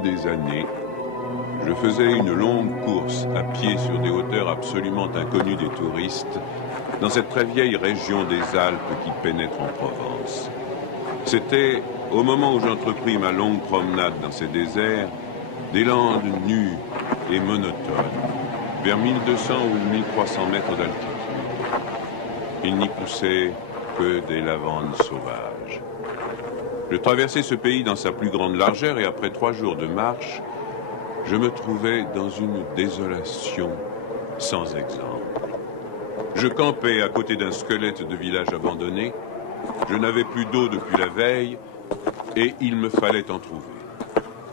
des années, je faisais une longue course à pied sur des hauteurs absolument inconnues des touristes, dans cette très vieille région des Alpes qui pénètre en Provence. C'était, au moment où j'entrepris ma longue promenade dans ces déserts, des landes nues et monotones, vers 1200 ou 1300 mètres d'altitude. Il n'y poussait que des lavandes sauvages. Je traversais ce pays dans sa plus grande largeur et après 3 jours de marche, je me trouvais dans une désolation sans exemple. Je campais à côté d'un squelette de village abandonné. Je n'avais plus d'eau depuis la veille et il me fallait en trouver.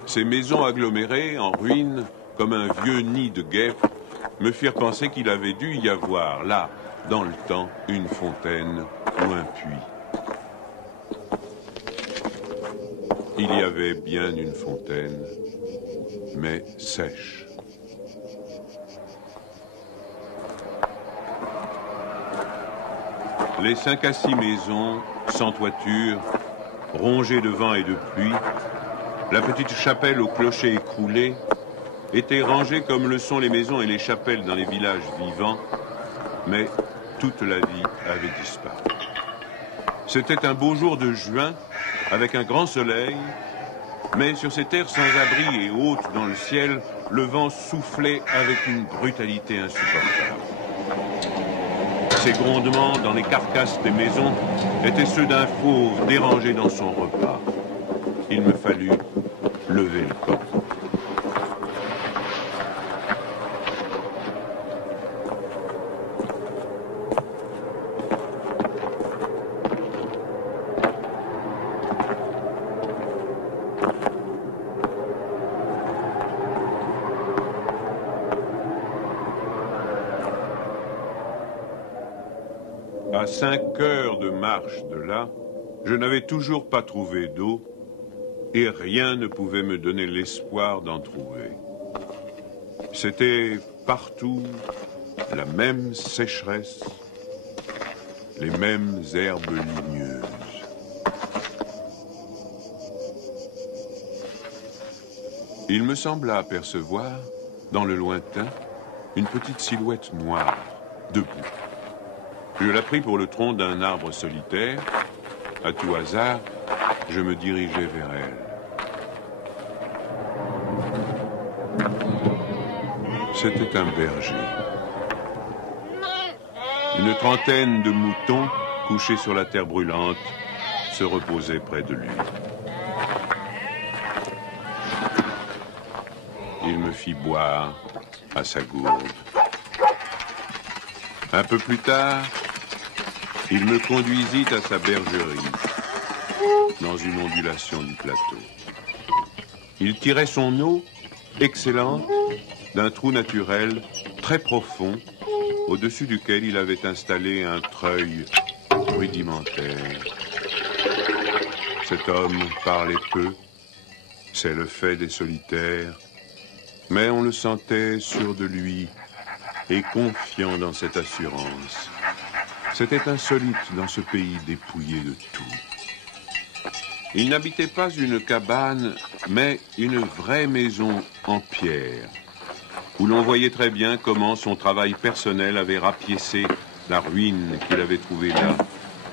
Ces maisons agglomérées, en ruine, comme un vieux nid de guêpes, me firent penser qu'il avait dû y avoir, là, dans le temps, une fontaine ou un puits. Il y avait bien une fontaine, mais sèche. Les 5 à 6 maisons, sans toiture, rongées de vent et de pluie, la petite chapelle au clocher écroulé, étaient rangées comme le sont les maisons et les chapelles dans les villages vivants, mais toute la vie avait disparu. C'était un beau jour de juin, avec un grand soleil, mais sur ces terres sans abri et hautes dans le ciel, le vent soufflait avec une brutalité insupportable. Ces grondements dans les carcasses des maisons étaient ceux d'un fauve dérangé dans son repas. Il me fallut lever le camp. À 5 heures de marche de là, je n'avais toujours pas trouvé d'eau et rien ne pouvait me donner l'espoir d'en trouver. C'était partout la même sécheresse, les mêmes herbes ligneuses. Il me sembla apercevoir, dans le lointain, une petite silhouette noire, debout. Je la pris pour le tronc d'un arbre solitaire. À tout hasard, je me dirigeai vers elle. C'était un berger. Une trentaine de moutons, couchés sur la terre brûlante, se reposaient près de lui. Il me fit boire à sa gourde. Un peu plus tard, il me conduisit à sa bergerie, dans une ondulation du plateau. Il tirait son eau, excellente, d'un trou naturel très profond, au-dessus duquel il avait installé un treuil rudimentaire. Cet homme parlait peu, c'est le fait des solitaires, mais on le sentait sûr de lui et confiant dans cette assurance. C'était insolite dans ce pays dépouillé de tout. Il n'habitait pas une cabane, mais une vraie maison en pierre, où l'on voyait très bien comment son travail personnel avait rapiécé la ruine qu'il avait trouvée là,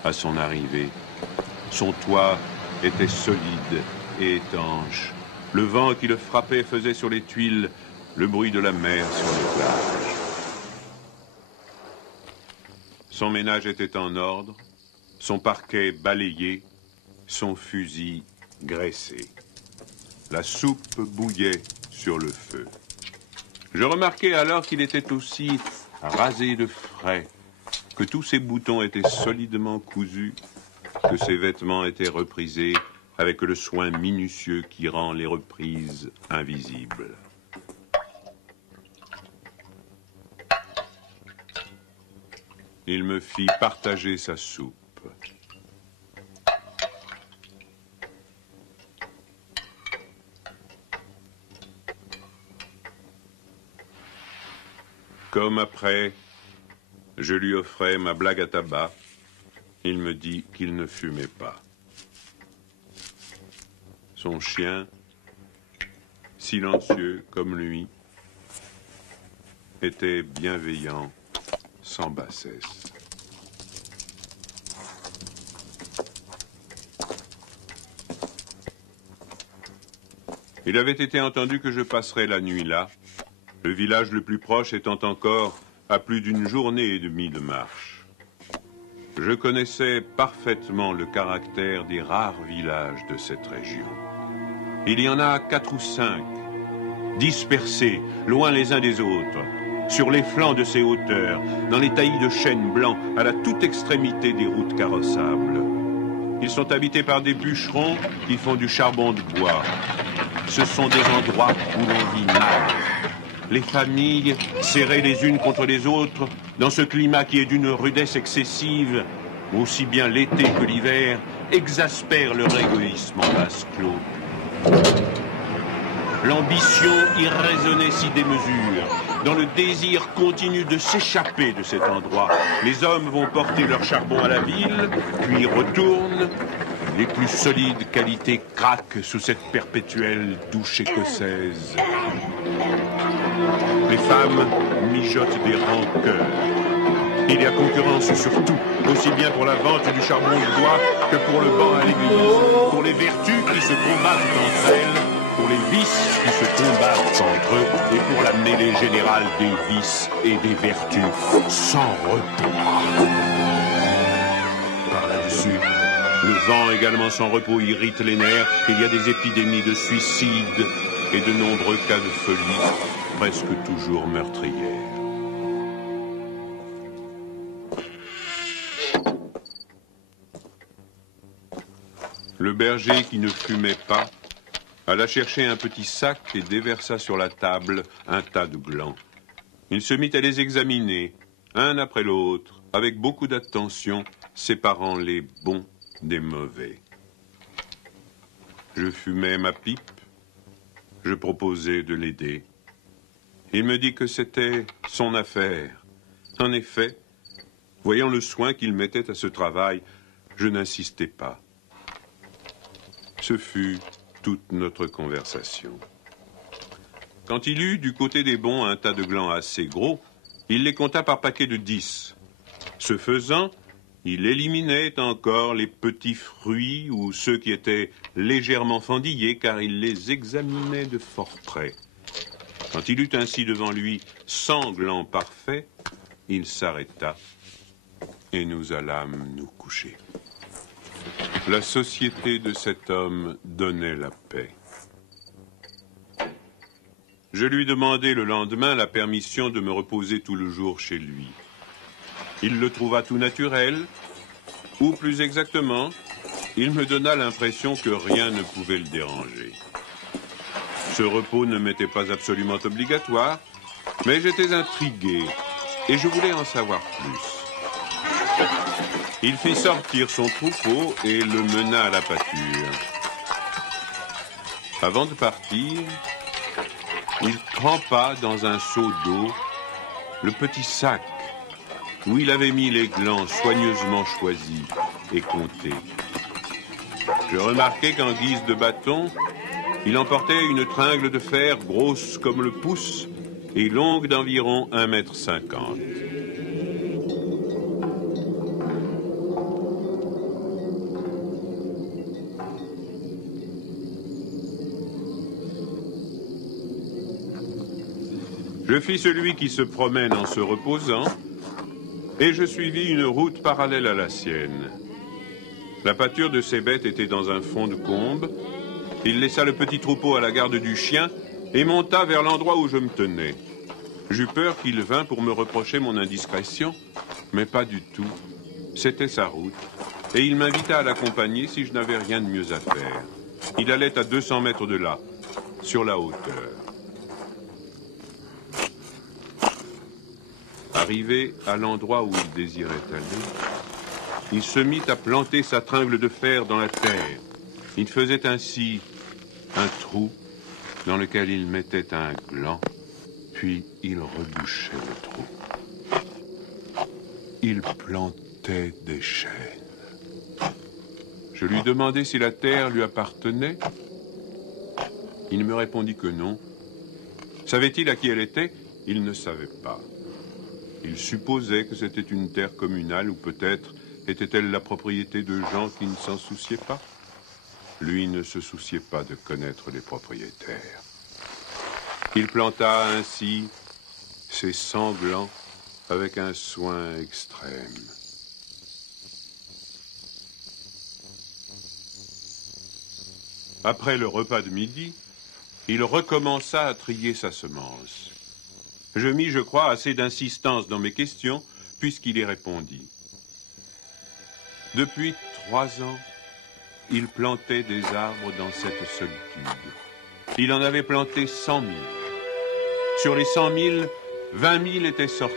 à son arrivée. Son toit était solide et étanche. Le vent qui le frappait faisait sur les tuiles le bruit de la mer sur les plages. Son ménage était en ordre, son parquet balayé, son fusil graissé. La soupe bouillait sur le feu. Je remarquai alors qu'il était aussi rasé de frais, que tous ses boutons étaient solidement cousus, que ses vêtements étaient reprisés avec le soin minutieux qui rend les reprises invisibles. Il me fit partager sa soupe. Comme après, je lui offrais ma blague à tabac, il me dit qu'il ne fumait pas. Son chien silencieux comme lui, était bienveillant, sans bassesse. Il avait été entendu que je passerais la nuit là, le village le plus proche étant encore à plus d'une journée et demie de marche. Je connaissais parfaitement le caractère des rares villages de cette région. Il y en a 4 ou 5, dispersés, loin les uns des autres, sur les flancs de ces hauteurs, dans les taillis de chênes blancs, à la toute extrémité des routes carrossables. Ils sont habités par des bûcherons qui font du charbon de bois. Ce sont des endroits où l'on vit mal. Les familles, serrées les unes contre les autres, dans ce climat qui est d'une rudesse excessive, aussi bien l'été que l'hiver, exaspèrent leur égoïsme en vase clos. L'ambition irraisonnée s'y démesure. Dans le désir continu de s'échapper de cet endroit, les hommes vont porter leur charbon à la ville, puis y retournent. Les plus solides qualités craquent sous cette perpétuelle douche écossaise. Les femmes mijotent des rancœurs. Il y a concurrence sur tout, aussi bien pour la vente du charbon de bois que pour le banc à l'église, pour les vertus qui se combattent entre elles, pour les vices qui se combattent entre eux, et pour la mêlée générale des vices et des vertus sans repos. Par là-dessus, le vent également sans repos irrite les nerfs. Il y a des épidémies de suicide et de nombreux cas de folie, presque toujours meurtrières. Le berger qui ne fumait pas alla chercher un petit sac et déversa sur la table un tas de glands. Il se mit à les examiner, un après l'autre, avec beaucoup d'attention, séparant les bons des mauvais. Je fumais ma pipe, je proposais de l'aider. Il me dit que c'était son affaire. En effet, voyant le soin qu'il mettait à ce travail, je n'insistais pas. Ce fut toute notre conversation. Quand il eut du côté des bons un tas de glands assez gros, il les compta par paquet de 10. Ce faisant, il éliminait encore les petits fruits ou ceux qui étaient légèrement fendillés, car il les examinait de fort près. Quand il eut ainsi devant lui 100 glands parfaits, il s'arrêta et nous allâmes nous coucher. La société de cet homme donnait la paix. Je lui demandai le lendemain la permission de me reposer tout le jour chez lui. Il le trouva tout naturel, ou plus exactement, il me donna l'impression que rien ne pouvait le déranger. Ce repos ne m'était pas absolument obligatoire, mais j'étais intrigué et je voulais en savoir plus. Il fit sortir son troupeau et le mena à la pâture. Avant de partir, il trempa dans un seau d'eau le petit sac où il avait mis les glands soigneusement choisis et comptés. Je remarquai qu'en guise de bâton, il emportait une tringle de fer grosse comme le pouce et longue d'environ 1,50 m. Je fis celui qui se promène en se reposant, et je suivis une route parallèle à la sienne. La pâture de ces bêtes était dans un fond de combe. Il laissa le petit troupeau à la garde du chien et monta vers l'endroit où je me tenais. J'eus peur qu'il vînt pour me reprocher mon indiscrétion, mais pas du tout. C'était sa route, et il m'invita à l'accompagner si je n'avais rien de mieux à faire. Il allait à 200 mètres de là, sur la hauteur. Arrivé à l'endroit où il désirait aller, il se mit à planter sa tringle de fer dans la terre. Il faisait ainsi un trou dans lequel il mettait un gland, puis il rebouchait le trou. Il plantait des chênes. Je lui demandai si la terre lui appartenait. Il me répondit que non. Savait-il à qui elle était? Il ne savait pas. Il supposait que c'était une terre communale ou peut-être était-elle la propriété de gens qui ne s'en souciaient pas. Lui ne se souciait pas de connaître les propriétaires. Il planta ainsi ses sanglants avec un soin extrême. Après le repas de midi, il recommença à trier sa semence. Je mis, je crois, assez d'insistance dans mes questions, puisqu'il y répondit. Depuis 3 ans, il plantait des arbres dans cette solitude. Il en avait planté 100 000. Sur les 100 000, 20 000 étaient sortis.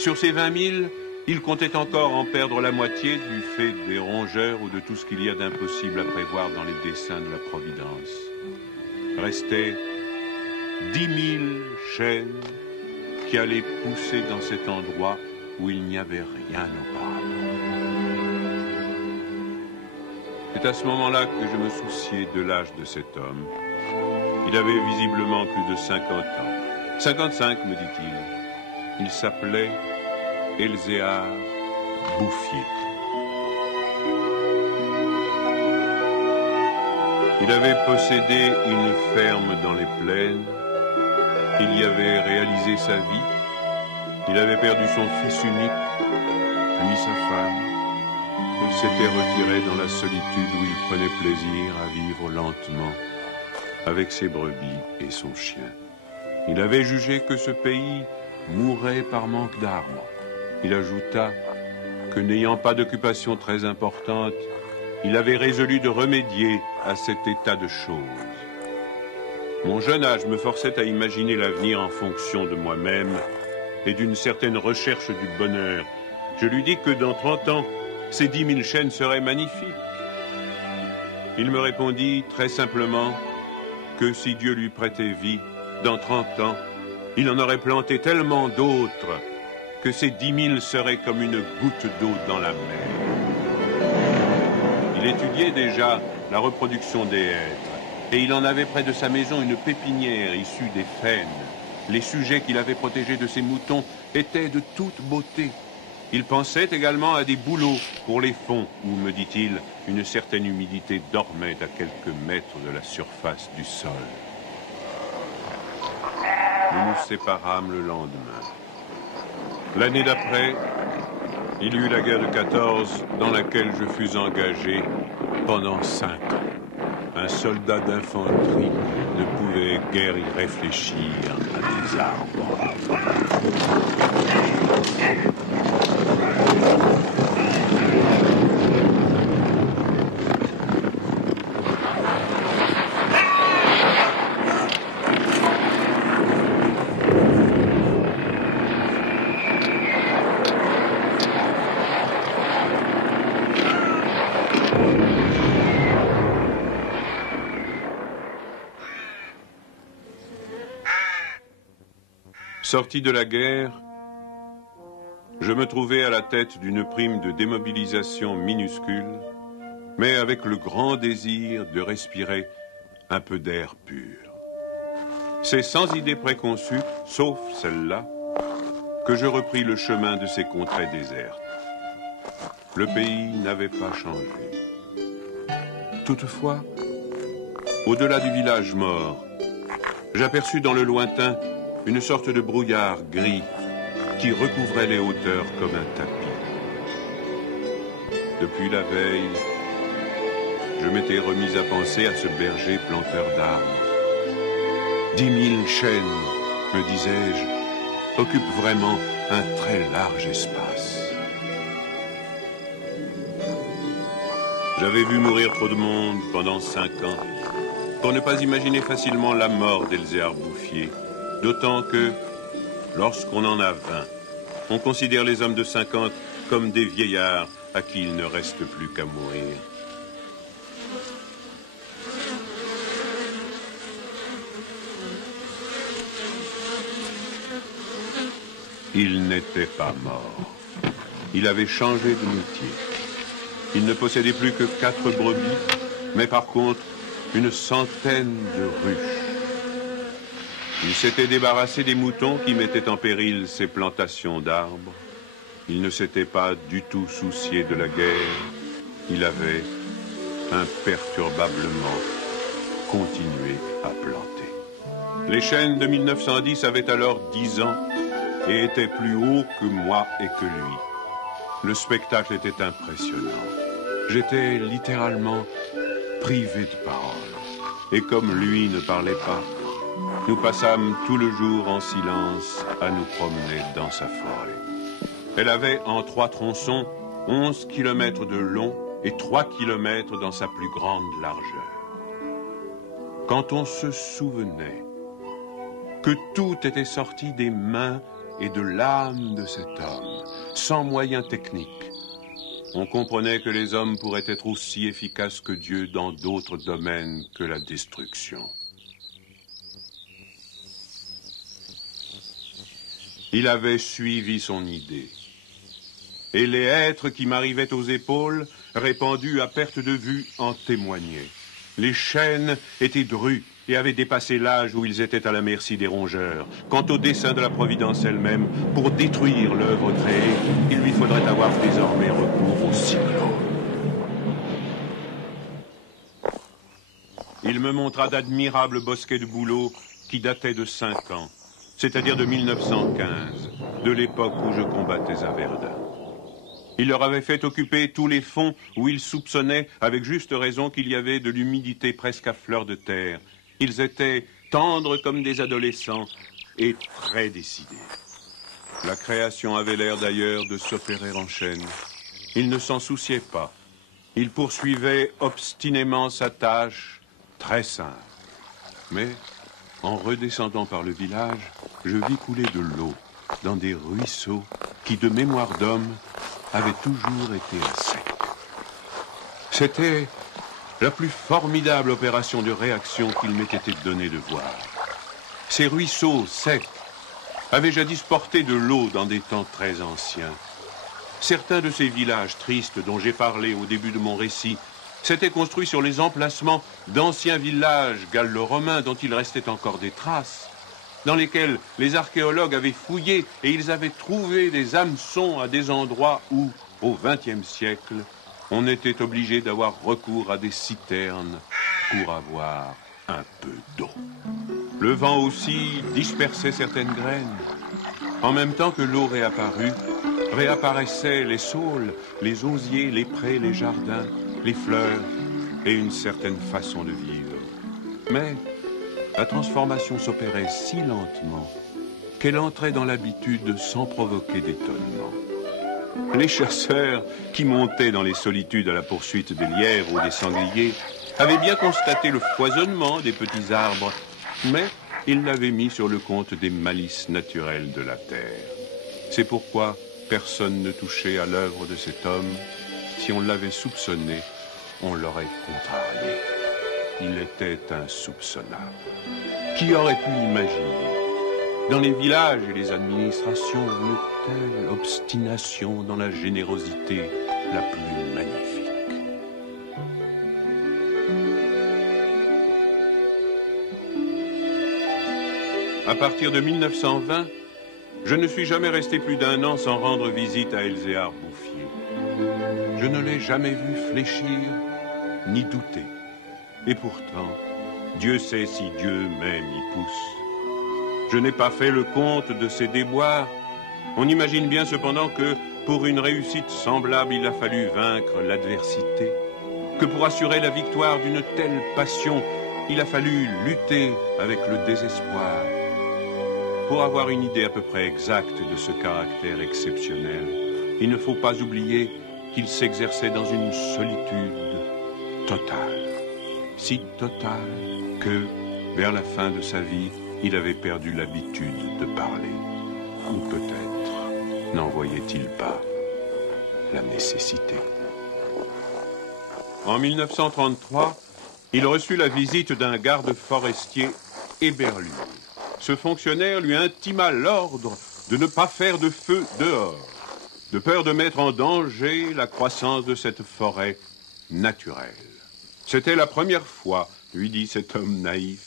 Sur ces 20 000, il comptait encore en perdre la moitié du fait des rongeurs ou de tout ce qu'il y a d'impossible à prévoir dans les desseins de la Providence. Restaient 10 000 chênes qui allaient pousser dans cet endroit où il n'y avait rien auparavant. C'est à ce moment-là que je me souciais de l'âge de cet homme. Il avait visiblement plus de 50 ans. 55, me dit-il. Il s'appelait Elzéar Bouffier. Il avait possédé une ferme dans les plaines. Il y avait réalisé sa vie. Il avait perdu son fils unique, puis sa femme. Il s'était retiré dans la solitude où il prenait plaisir à vivre lentement avec ses brebis et son chien. Il avait jugé que ce pays mourrait par manque d'arbres. Il ajouta que n'ayant pas d'occupation très importante, il avait résolu de remédier à cet état de choses. Mon jeune âge me forçait à imaginer l'avenir en fonction de moi-même et d'une certaine recherche du bonheur. Je lui dis que dans 30 ans, ces 10 000 chênes seraient magnifiques. Il me répondit très simplement que si Dieu lui prêtait vie, dans 30 ans, il en aurait planté tellement d'autres que ces 10 000 seraient comme une goutte d'eau dans la mer. Il étudiait déjà la reproduction des hêtres et il en avait près de sa maison une pépinière issue des faînes. Les sujets qu'il avait protégés de ses moutons étaient de toute beauté. Il pensait également à des bouleaux pour les fonds où, me dit-il, une certaine humidité dormait à quelques mètres de la surface du sol. Nous nous séparâmes le lendemain. L'année d'après, il y eut la guerre de 14 dans laquelle je fus engagé pendant 5 ans. Un soldat d'infanterie ne pouvait guère y réfléchir à des arbres. Sorti de la guerre, je me trouvais à la tête d'une prime de démobilisation minuscule, mais avec le grand désir de respirer un peu d'air pur. C'est sans idée préconçue, sauf celle-là, que je repris le chemin de ces contrées désertes. Le pays n'avait pas changé. Toutefois, au-delà du village mort, j'aperçus dans le lointain une sorte de brouillard gris qui recouvrait les hauteurs comme un tapis. Depuis la veille, je m'étais remis à penser à ce berger planteur d'arbres. 10 000 chênes, me disais-je, occupent vraiment un très large espace. J'avais vu mourir trop de monde pendant 5 ans, pour ne pas imaginer facilement la mort d'Elzéar Bouffier. D'autant que, lorsqu'on en a 20, on considère les hommes de 50 comme des vieillards à qui il ne reste plus qu'à mourir. Il n'était pas mort. Il avait changé de métier. Il ne possédait plus que 4 brebis, mais par contre, une centaine de ruches. Il s'était débarrassé des moutons qui mettaient en péril ses plantations d'arbres. Il ne s'était pas du tout soucié de la guerre. Il avait imperturbablement continué à planter. Les chênes de 1910 avaient alors 10 ans et étaient plus hauts que moi et que lui. Le spectacle était impressionnant. J'étais littéralement privé de parole. Et comme lui ne parlait pas, nous passâmes tout le jour en silence à nous promener dans sa forêt. Elle avait en 3 tronçons 11 kilomètres de long et 3 kilomètres dans sa plus grande largeur. Quand on se souvenait que tout était sorti des mains et de l'âme de cet homme, sans moyens techniques, on comprenait que les hommes pourraient être aussi efficaces que Dieu dans d'autres domaines que la destruction. Il avait suivi son idée. Et les hêtres qui m'arrivaient aux épaules, répandus à perte de vue, en témoignaient. Les chênes étaient drus et avaient dépassé l'âge où ils étaient à la merci des rongeurs. Quant au dessein de la Providence elle-même, pour détruire l'œuvre créée, il lui faudrait avoir désormais recours au cyclone. Il me montra d'admirables bosquets de bouleaux qui dataient de 5 ans, c'est-à-dire de 1915, de l'époque où je combattais à Verdun. Il leur avait fait occuper tous les fonds où ils soupçonnaient, avec juste raison, qu'il y avait de l'humidité presque à fleur de terre. Ils étaient tendres comme des adolescents et très décidés. La création avait l'air d'ailleurs de s'opérer en chaîne. Il ne s'en souciait pas. Il poursuivait obstinément sa tâche, très simple. Mais, en redescendant par le village, je vis couler de l'eau dans des ruisseaux qui, de mémoire d'homme, avaient toujours été à sec. C'était la plus formidable opération de réaction qu'il m'ait été donné de voir. Ces ruisseaux secs avaient jadis porté de l'eau dans des temps très anciens. Certains de ces villages tristes dont j'ai parlé au début de mon récit s'étaient construits sur les emplacements d'anciens villages gallo-romains dont il restait encore des traces, dans lesquels les archéologues avaient fouillé et ils avaient trouvé des hameçons à des endroits où, au XXe siècle, on était obligé d'avoir recours à des citernes pour avoir un peu d'eau. Le vent aussi dispersait certaines graines. En même temps que l'eau réapparut, réapparaissaient les saules, les osiers, les prés, les jardins, les fleurs et une certaine façon de vivre. Mais la transformation s'opérait si lentement qu'elle entrait dans l'habitude sans provoquer d'étonnement. Les chasseurs qui montaient dans les solitudes à la poursuite des lièvres ou des sangliers avaient bien constaté le foisonnement des petits arbres, mais ils l'avaient mis sur le compte des malices naturelles de la terre. C'est pourquoi personne ne touchait à l'œuvre de cet homme. Si on l'avait soupçonné, on l'aurait contrarié. Il était insoupçonnable. Qui aurait pu imaginer, dans les villages et les administrations, une telle obstination dans la générosité la plus magnifique? À partir de 1920, je ne suis jamais resté plus d'1 an sans rendre visite à Elzéar Bouffier. Je ne l'ai jamais vu fléchir ni douter. Et pourtant, Dieu sait si Dieu même y pousse. Je n'ai pas fait le compte de ses déboires. On imagine bien cependant que pour une réussite semblable, il a fallu vaincre l'adversité. Que pour assurer la victoire d'une telle passion, il a fallu lutter avec le désespoir. Pour avoir une idée à peu près exacte de ce caractère exceptionnel, il ne faut pas oublier qu'il s'exerçait dans une solitude totale. Si totale que, vers la fin de sa vie, il avait perdu l'habitude de parler. Ou peut-être n'en voyait-il pas la nécessité. En 1933, il reçut la visite d'un garde forestier éberlu. Ce fonctionnaire lui intima l'ordre de ne pas faire de feu dehors, de peur de mettre en danger la croissance de cette forêt naturelle. C'était la première fois lui dit cet homme naïf,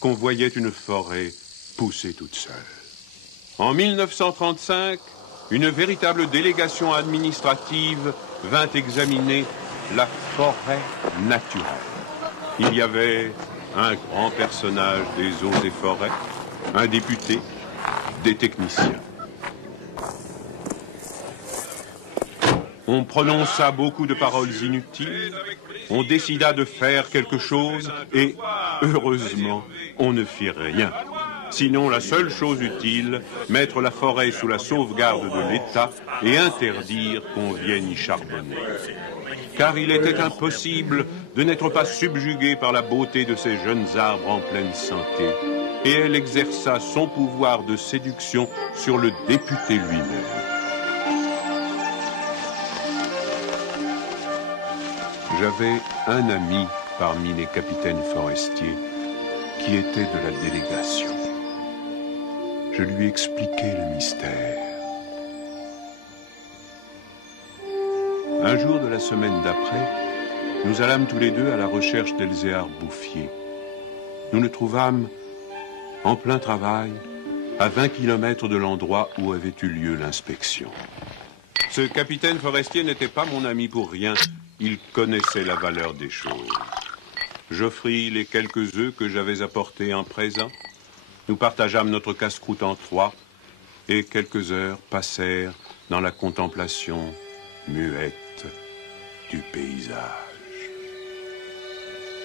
qu'on voyait une forêt pousser toute seule. En 1935, une véritable délégation administrative vint examiner la forêt naturelle. Il y avait un grand personnage des eaux et forêts, un député, des techniciens. On prononça beaucoup de paroles inutiles, on décida de faire quelque chose et, heureusement, on ne fit rien. Sinon, la seule chose utile, mettre la forêt sous la sauvegarde de l'État et interdire qu'on vienne y charbonner. Car il était impossible de n'être pas subjugué par la beauté de ces jeunes arbres en pleine santé. Et elle exerça son pouvoir de séduction sur le député lui-même. J'avais un ami parmi les capitaines forestiers qui était de la délégation. Je lui expliquai le mystère. Un jour de la semaine d'après, nous allâmes tous les deux à la recherche d'Elzéar Bouffier. Nous le trouvâmes en plein travail, à 20 km de l'endroit où avait eu lieu l'inspection. Ce capitaine forestier n'était pas mon ami pour rien. Il connaissait la valeur des choses. J'offris les quelques œufs que j'avais apportés en présent. Nous partageâmes notre casse-croûte en trois et quelques heures passèrent dans la contemplation muette du paysage.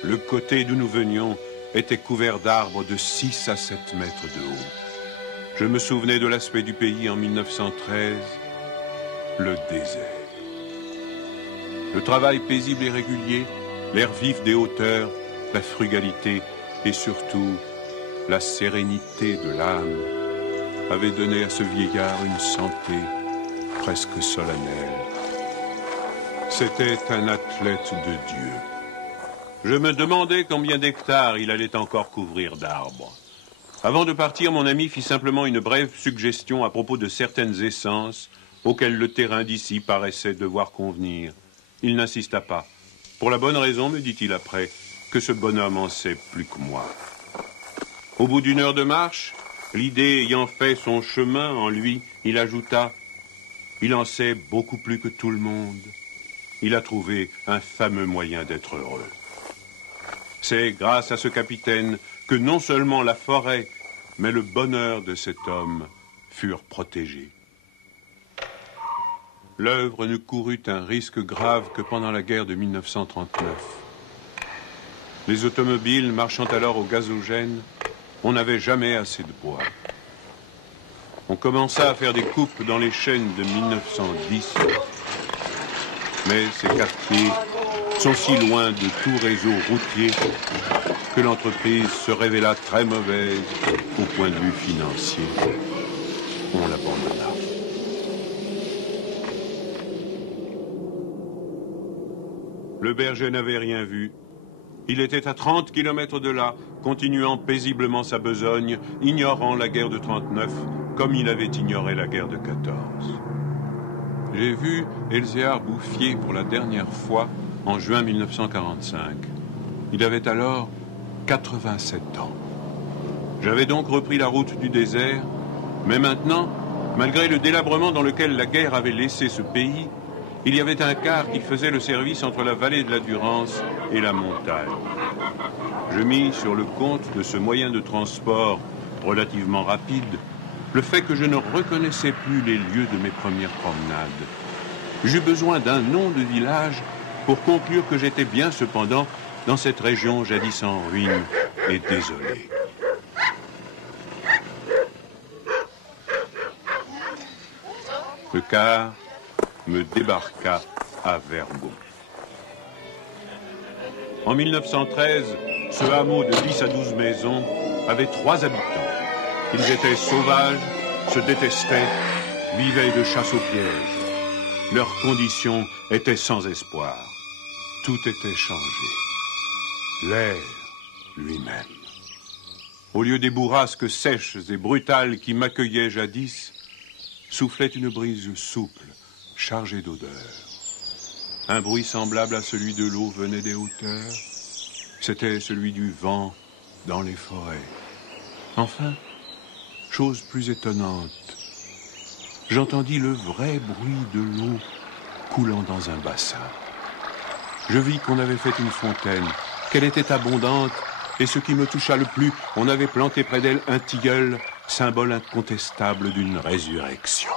Le côté d'où nous venions était couvert d'arbres de 6 à 7 mètres de haut. Je me souvenais de l'aspect du pays en 1913, le désert. Le travail paisible et régulier, l'air vif des hauteurs, la frugalité et surtout la sérénité de l'âme avaient donné à ce vieillard une santé presque solennelle. C'était un athlète de Dieu. Je me demandais combien d'hectares il allait encore couvrir d'arbres. Avant de partir, mon ami fit simplement une brève suggestion à propos de certaines essences auxquelles le terrain d'ici paraissait devoir convenir. Il n'insista pas. Pour la bonne raison, me dit-il après, que ce bonhomme en sait plus que moi. Au bout d'une heure de marche, l'idée ayant fait son chemin en lui, il ajouta « Il en sait beaucoup plus que tout le monde. Il a trouvé un fameux moyen d'être heureux. » C'est grâce à ce capitaine que non seulement la forêt, mais le bonheur de cet homme furent protégés. L'œuvre ne courut un risque grave que pendant la guerre de 1939. Les automobiles marchant alors au gazogène, on n'avait jamais assez de bois. On commença à faire des coupes dans les chênes de 1910. Mais ces quartiers sont si loin de tout réseau routier que l'entreprise se révéla très mauvaise au point de vue financier. On l'abandonna. Le berger n'avait rien vu. Il était à 30 km de là, continuant paisiblement sa besogne, ignorant la guerre de 39, comme il avait ignoré la guerre de 14. J'ai vu Elzéar Bouffier pour la dernière fois en juin 1945. Il avait alors 87 ans. J'avais donc repris la route du désert, mais maintenant, malgré le délabrement dans lequel la guerre avait laissé ce pays, il y avait un car qui faisait le service entre la vallée de la Durance et la montagne. Je mis sur le compte de ce moyen de transport relativement rapide le fait que je ne reconnaissais plus les lieux de mes premières promenades. J'eus besoin d'un nom de village pour conclure que j'étais bien cependant dans cette région jadis en ruine et désolée. Le car me débarqua à Verbeau. En 1913, ce hameau de 10 à 12 maisons avait 3 habitants. Ils étaient sauvages, se détestaient, vivaient de chasse au piège. Leurs conditions étaient sans espoir. Tout était changé. L'air lui-même. Au lieu des bourrasques sèches et brutales qui m'accueillaient jadis, soufflait une brise souple, chargée d'odeurs. Un bruit semblable à celui de l'eau venait des hauteurs. C'était celui du vent dans les forêts. Enfin, chose plus étonnante, j'entendis le vrai bruit de l'eau coulant dans un bassin. Je vis qu'on avait fait une fontaine, qu'elle était abondante, et ce qui me toucha le plus, on avait planté près d'elle un tilleul, symbole incontestable d'une résurrection.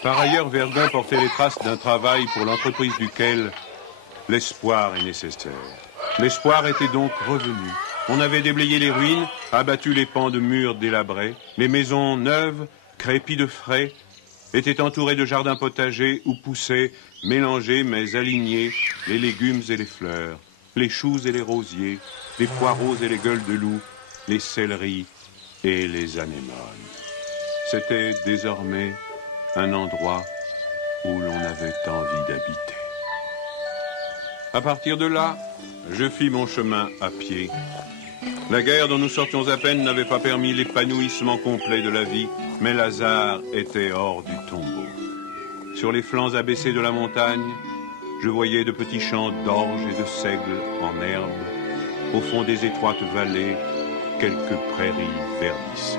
Par ailleurs, Vergon portait les traces d'un travail pour l'entreprise duquel l'espoir est nécessaire. L'espoir était donc revenu. On avait déblayé les ruines, abattu les pans de murs délabrés. Les maisons neuves, crépies de frais, étaient entourées de jardins potagers où poussaient, mélangés mais alignés, les légumes et les fleurs, les choux et les rosiers, les poireaux et les gueules de loup, les céleris et les anémones. C'était désormais un endroit où l'on avait envie d'habiter. À partir de là, je fis mon chemin à pied. La guerre dont nous sortions à peine n'avait pas permis l'épanouissement complet de la vie, mais Lazare était hors du tombeau. Sur les flancs abaissés de la montagne, je voyais de petits champs d'orge et de seigle en herbe. Au fond des étroites vallées, quelques prairies verdissaient.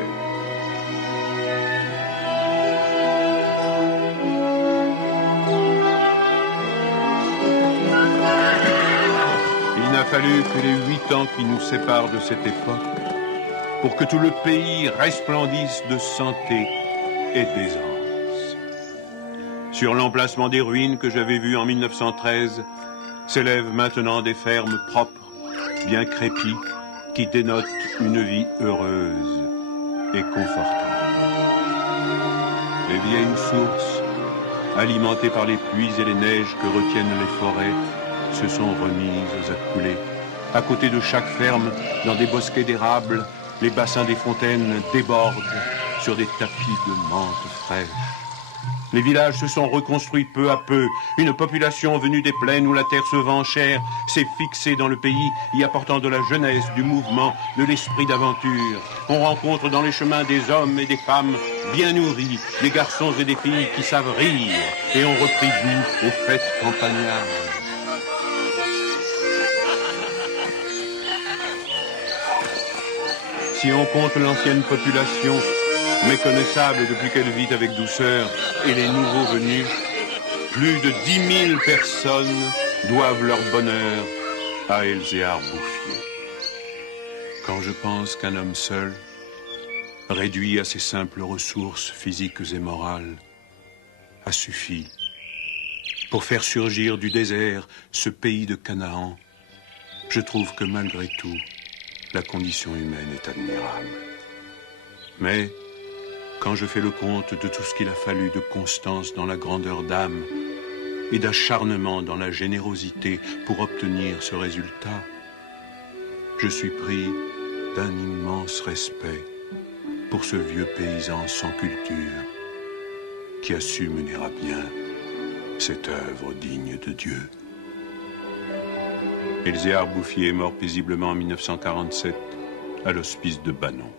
Il n'a fallu que les 8 ans qui nous séparent de cette époque pour que tout le pays resplendisse de santé et d'aisance. Sur l'emplacement des ruines que j'avais vues en 1913, s'élèvent maintenant des fermes propres, bien crépies, qui dénotent une vie heureuse et confortable. Les vieilles sources, alimentées par les pluies et les neiges que retiennent les forêts, se sont remises à couler. À côté de chaque ferme, dans des bosquets d'érables, les bassins des fontaines débordent sur des tapis de menthe fraîche. Les villages se sont reconstruits peu à peu. Une population venue des plaines où la terre se vend chère s'est fixée dans le pays, y apportant de la jeunesse, du mouvement, de l'esprit d'aventure. On rencontre dans les chemins des hommes et des femmes bien nourris, des garçons et des filles qui savent rire et ont repris goût aux fêtes campagnardes. Si on compte l'ancienne population, méconnaissable depuis qu'elle vit avec douceur, et les nouveaux venus, plus de 10 000 personnes doivent leur bonheur à Elzéar Bouffier. Quand je pense qu'un homme seul, réduit à ses simples ressources physiques et morales, a suffi pour faire surgir du désert ce pays de Canaan, je trouve que malgré tout, la condition humaine est admirable. Mais, quand je fais le compte de tout ce qu'il a fallu de constance dans la grandeur d'âme et d'acharnement dans la générosité pour obtenir ce résultat, je suis pris d'un immense respect pour ce vieux paysan sans culture qui a su mener à bien cette œuvre digne de Dieu. Elzéar Bouffier est mort paisiblement en 1947 à l'hospice de Banon.